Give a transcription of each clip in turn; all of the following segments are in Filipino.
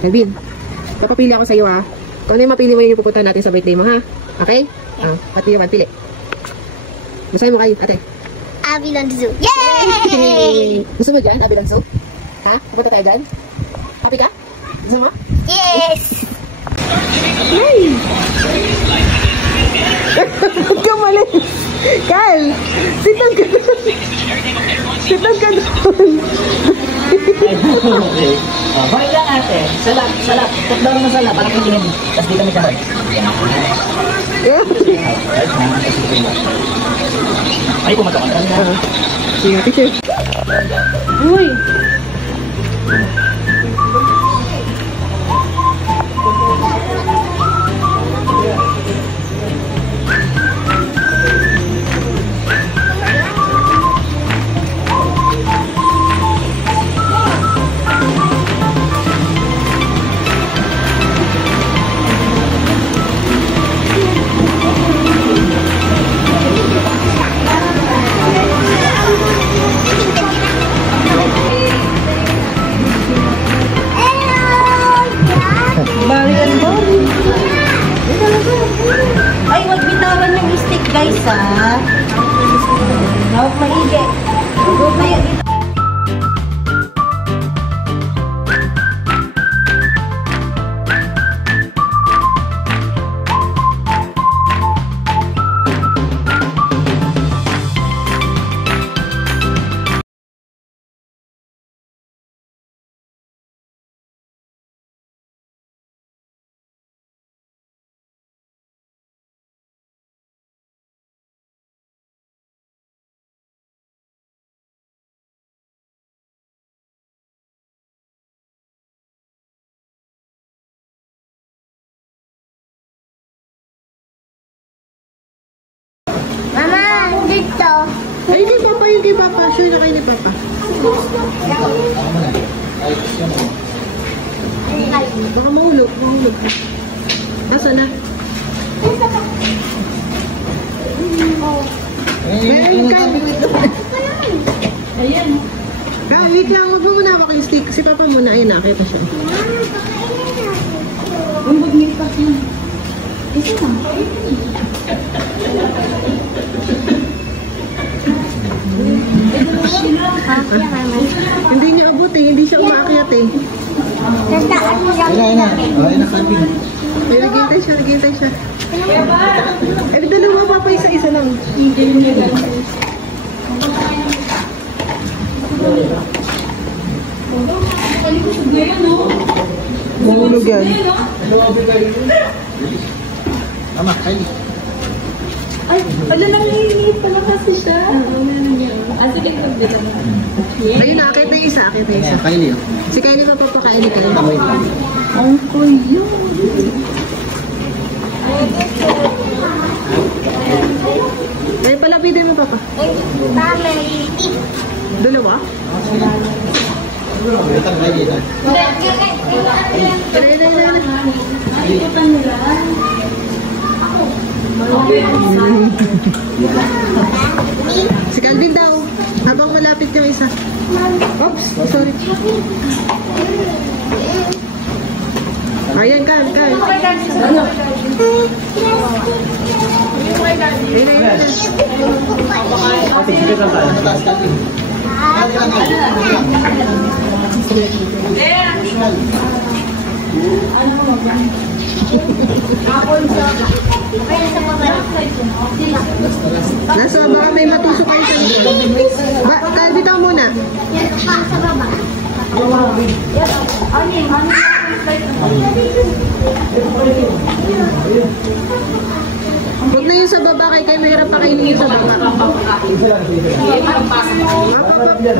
Calvin, papapili ako sa'yo ha. Kung ano yung mapili mo yung pupunta natin sa birthday mo ha. Okay? Pati naman, pili. Masahin mo kayo, ate. Avilon Zoo. Yay! Gusto mo dyan, Avilon Zoo? Ha? Pupunta tayo dyan? Happy ka? Gusto mo? Yes! Ay! Ba't ka mali? Kyle! Sitag ka doon! Sitag ka doon! Hoy lang ate. Salap. Put down mo salap. Para kang tingin. Tapos di kami sarap. Ay, pumatok ka na. Sige, teacher. Uy! Ay, wag bitawan yung stick guys ha. Huwag maigi. Huwag maigi. Mama, dito. Ay, kay Papa yung kay Papa. Sure na kayo ni Papa. Baka mahulog. Nasaan na? Meron ka. Ayan. Wait lang. Huwag mo muna ako yung stick. Si Papa muna. Ayun, nakita siya. Ang magnipas yun. Isa lang. Hindi niya abot eh. Hindi siya umaakyat eh. Ayun na. Calvin. Ay, naghihintay siya. Eh, dalawa Papa. Isa-isa lang. Mahulog yan. Tama, Kylie. Ay, wala nang hihingit pala kasi siya. Sige, magdala mo. Ayun, nakakit na yung isa. Kylie. Si Kylie pa papakain ni Kylie. Wait lang. Ang kuyo. Ay, palapitin mo Papa. Dalawa? Ito, Kylie. Si Calvin daw. Habang malapit yung isa. Oops, sorry. Ayan, Cal. Ano? Nasa baka may matusok kayo sa Calvin daw muna. Sa baba. Huwag na yung sa baba kay mahirap pa kainin yung sa baba.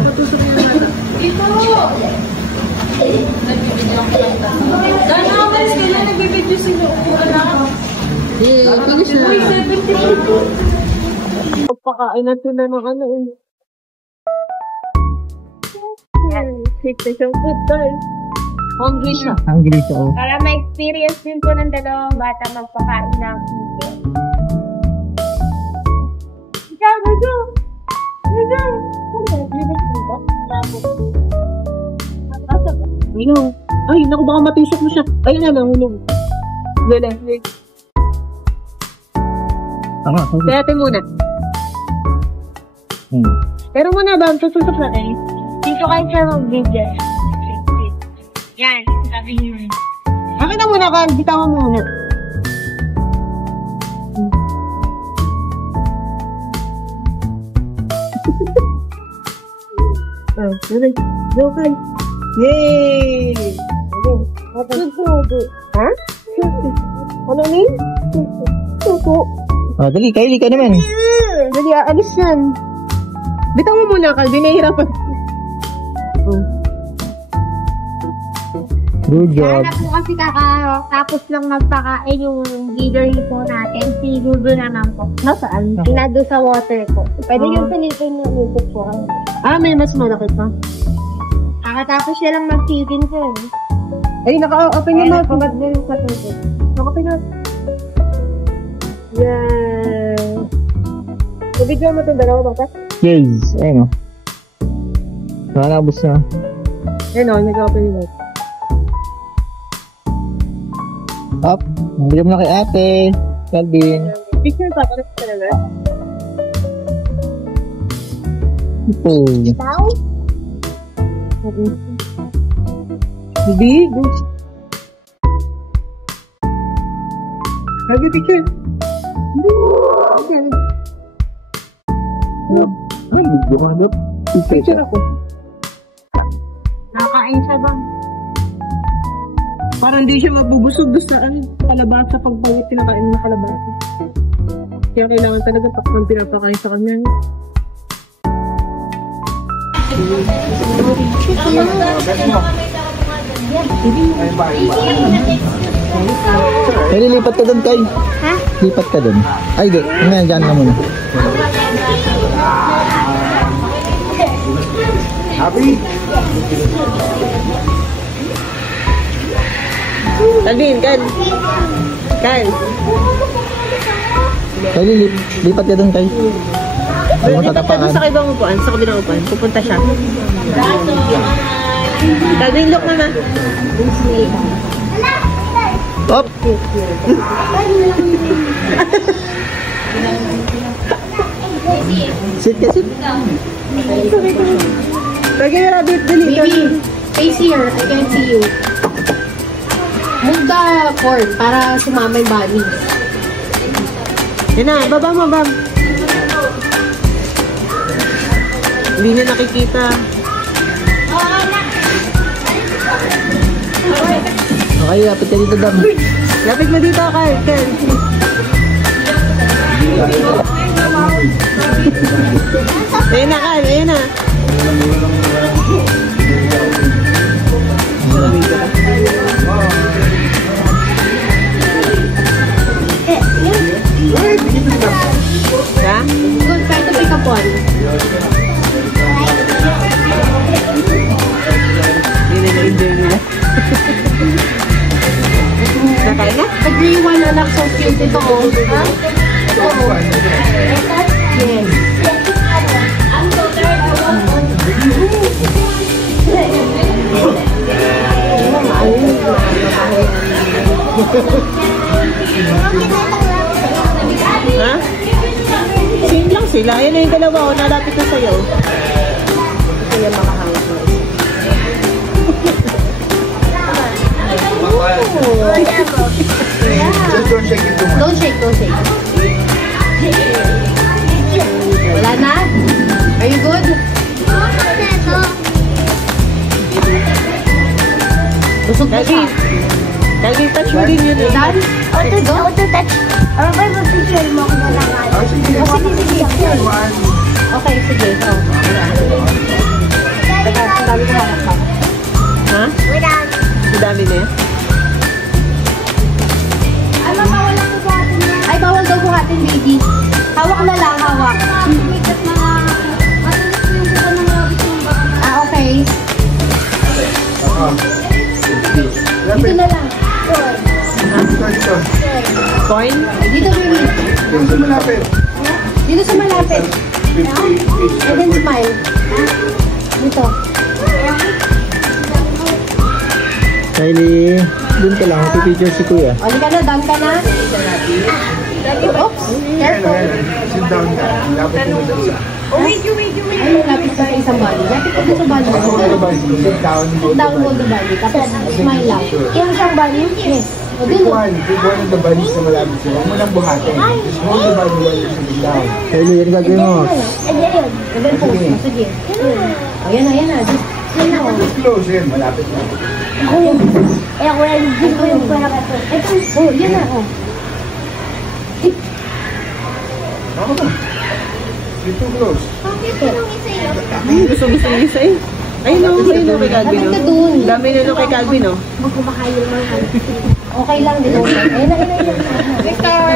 Matusok yung nata. Gano'n naman sila nagbibidyo sila upuan na. Yeah, finish na. Uy, 72. Pagpakain natin na ng ano eh. Hate na siyang food guys. Hungry siya. Hungry siya, oh. Para ma-experience din po ng dalawang bata magpakain ng chicken. Ikaw, Gugu! Gugu! Ayun. Ay, naku, baka matusok mo siya. Ayun na, nahulog. Gala. Kaya ate muna. Pero muna ba, tutusok natin. Dito kayo siya mag-video. Yan, sabi niyo. Akin na muna ka, bitawan mo muna. Okay. Okay. Yay! Ha? Ano yun? Tuto. Dali, Kylie ka naman. Dali, alis yan. Bitaw mo muna, Kalbi. Nahihirapan. Good job. Sana po kasi tapos lang magpakain yung leader po natin. Si Dudu naman po. Nasaan? Nado sa water ko. Pwede yung pilitin yung lupot po. May mas malaki pa. Kakatapos siya lang mag-feeding ko. Ay, naka-open yung mouth. Pagod na yung katulog. Naka-open na. Yan. Nabigyan mo itong dalawa ba? Yes. Ayun o. Nakalabos na. Ayun o, nag-open yung mouth. Up. Bigyan mo na kay ate. Calvin. Picture pa, parang talaga. Oh. Tao? Hindi. Lagi picture. Ay, video ka na. Picture ako. Nakain siya ba? Parang hindi siya mabubusog doon sa kalabasa pag pinakain na kalabasa. Kaya kailangan talaga takpan pinapakain sa kanya. Ay, lilipat ka doon, Kay. Ha? Lipat ka doon. Ay, di. Ngayon, dyan ka muna. Calvin, Kyle. Kyle. Kay, lipat ka doon, Kay. Ay, mo Lipat ka doon tatapakan. sa ibang upuan, sa kabilang upuan. Pupunta siya. Calvin, look na na. Up! Sit ka, sit. Lagi na rabbit, dali. Baby, face here. I can see you. Move the cord para sumama yung body. Yan na, baba mo, bab. Hindi niya nakikita. Okay, lapit ka dito, Dam. Lapit mo dito, Kyle. Kyle. Ayun na, Kyle. Ayun na. Ha? Good, try to pick up one. Hindi na na-enjoy nila. Nakain na? The green one, anak, so cute ito, oh. Ha? Oo. Yes. Ha? Same lang sila. Ayan na yung dalawa. O, nalapit na sa'yo. Ito yung makahawak mo. Don't shake, don't shake. Wala na? Are you good? Busog na siya. Lagi touch mo din yun. Done? Auto-touch. Ano ba yung picture mo kung wala nga? Sige. Okay, sige. Oh. Teka, sabi ko harap pa. Ha? Wala. Ang dami na yan. Ano ba wala ko sa atin yan? Ay, bawal daw buhatin, baby. Hawak na lang, hawak. Ah, okay. Dito na lang. Coin? Dito, baby. Dito sa malapit. And then smile. Dito. Kylie, dun ka lang. Pipicture si Kuya. O, ka na, down ka na. Oops, careful. Sit down ka. Lapit mo dun sa... Ay, lapit ka sa isang bali. Lapit ka sa bali. Sit down. Sit down, hold the bali. Tapos, smile lang. Yung isang bali? Yes. O, Pick dun o. one. Pick one of the bunnies na malapit sa'yo. Huwag mo nang buhatin. Just hold the bunny while you're sitting down. Kylie, yan gagawin mo. Ayun. Ganun po. Sige. O, yan na. Just, Just close in. Malapit na. Ako yun. Eh, ako yan. Hindi ko yung pala ka. Ito. oh, yan na. O. Ako ba? You're too close. Gusto niya sa'yo. Ayun o, kay Calvin. Lapit ka dun. Dami na kay Calvin, no? Magkumakayo mo. Okay lang din. Ayun na. Victor!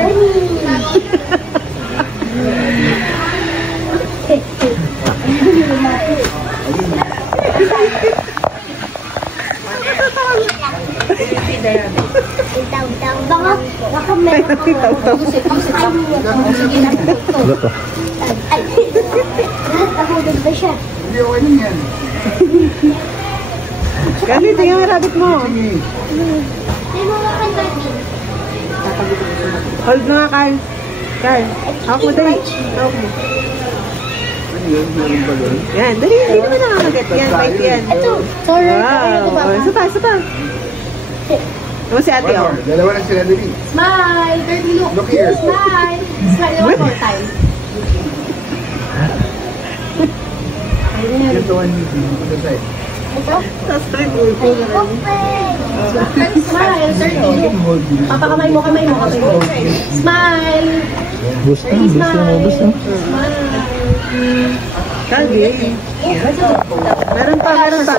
Baka meron ako. Sit lang. Sige na. Wala to. Ay, nahulog ba siya? Hindi, okay lang yan. Calvin, tingnan ang rabbit mo. Sige. May mga kanbati. Hold na nga, Carl. Carl, hawak mo dali. Hawak mo. Ano yun? Meron pa doon? Yan, dali. Hindi naman nakakagat. Yan, bite yan. Ito. Sorry. Wow. Isa pa. Ano si ate, One oh? more. Dalawa lang sila dali. Smile. Dirty look. Look here. Smile. Smile one more time. Here's the one you on the side. Smile. Dirty I look. can hold you. Papakamay mo. Smile. Boost na, boost na, boost na. Calvin. Meron pa.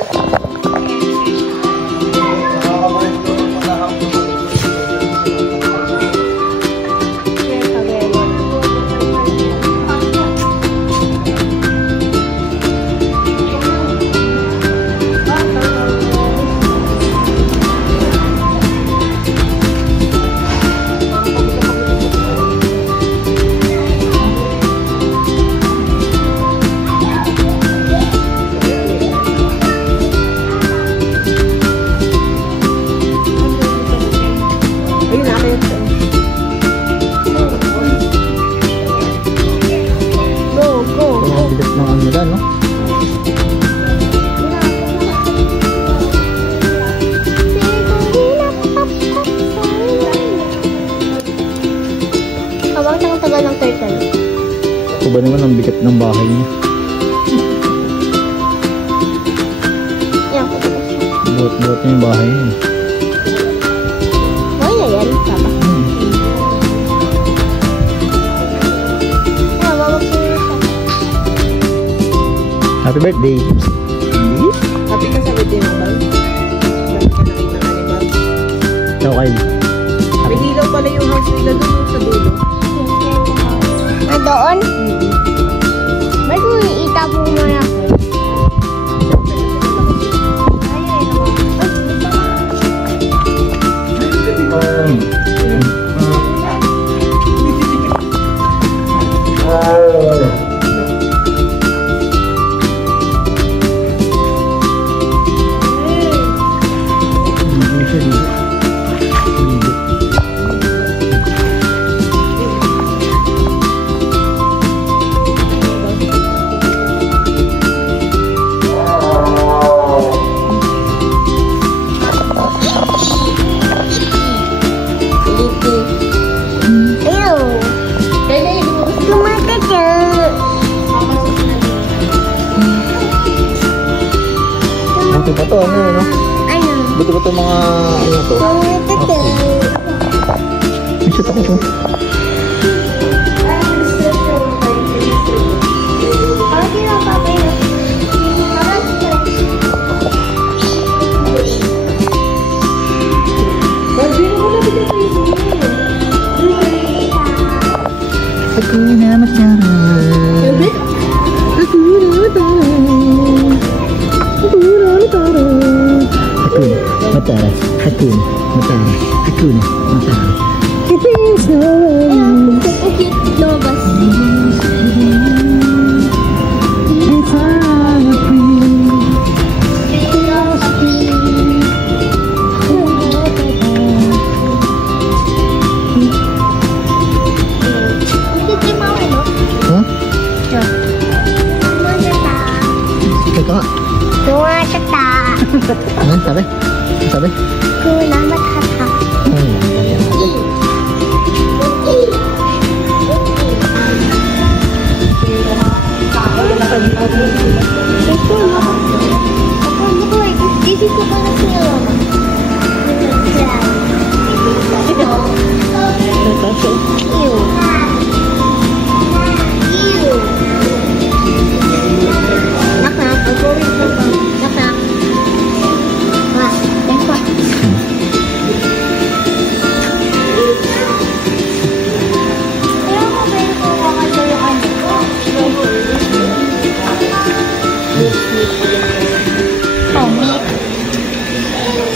Ayun, akin. Go. Ito ang bigat ng ano nila, no? Habang nang tagal ng turtle. Ito ba naman ang bigat ng bahay niya? Yan, pagkakas siya. Buot-buot niya yung bahay niya. Okay na yan, tama. Ay, mamagsunod siya. Happy birthday! Happy ka sa birthday mo, Bal? Happy ka nakita nga ni Bal? Ikaw, Kylie. May ilaw pala yung house nila doon sa dulo. Ah, doon? Ba't mo iitapo mo na ako? Hindi siya dito. Ayaw! Lumakas siya! Buti pa to, ano yun, no? Ano? Buti pa to mga, ano to? Lumakas siya! May shoot ako to. Hakuna Matata. Hakuna Matata. Hakuna Matata. Hakuna Matata. Hakuna Matata. It is no way. Lumabas. It's all free. Kuna mathathak. This is the one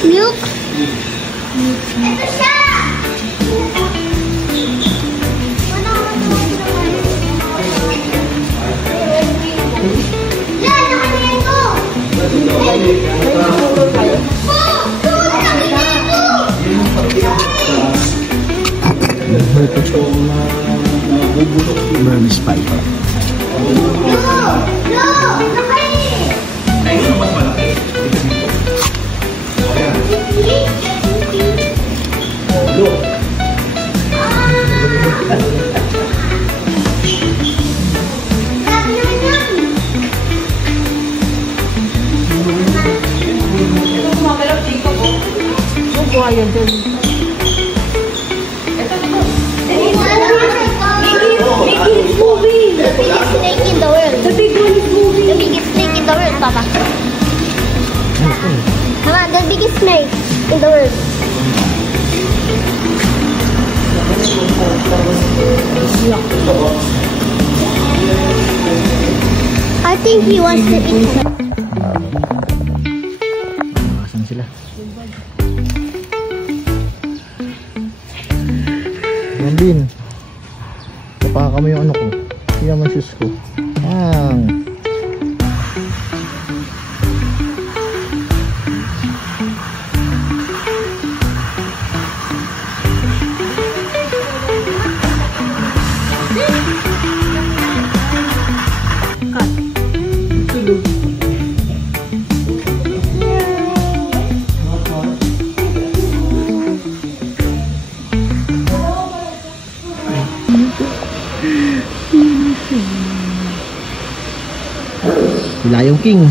milk. Burmese pie. The biggest snake in the world. The big one is moving. The biggest snake in the world, Papa. Come on, the biggest snake in the world. I think he wants to eat it. Asan sila? Nandin. Napaka kami yung ano ko. Hindi naman shoes ko. Lion King.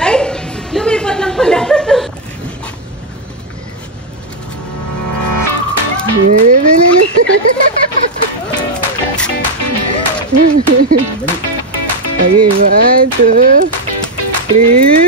Ay, lumipat lang pala. Okay, 1, 2, 3.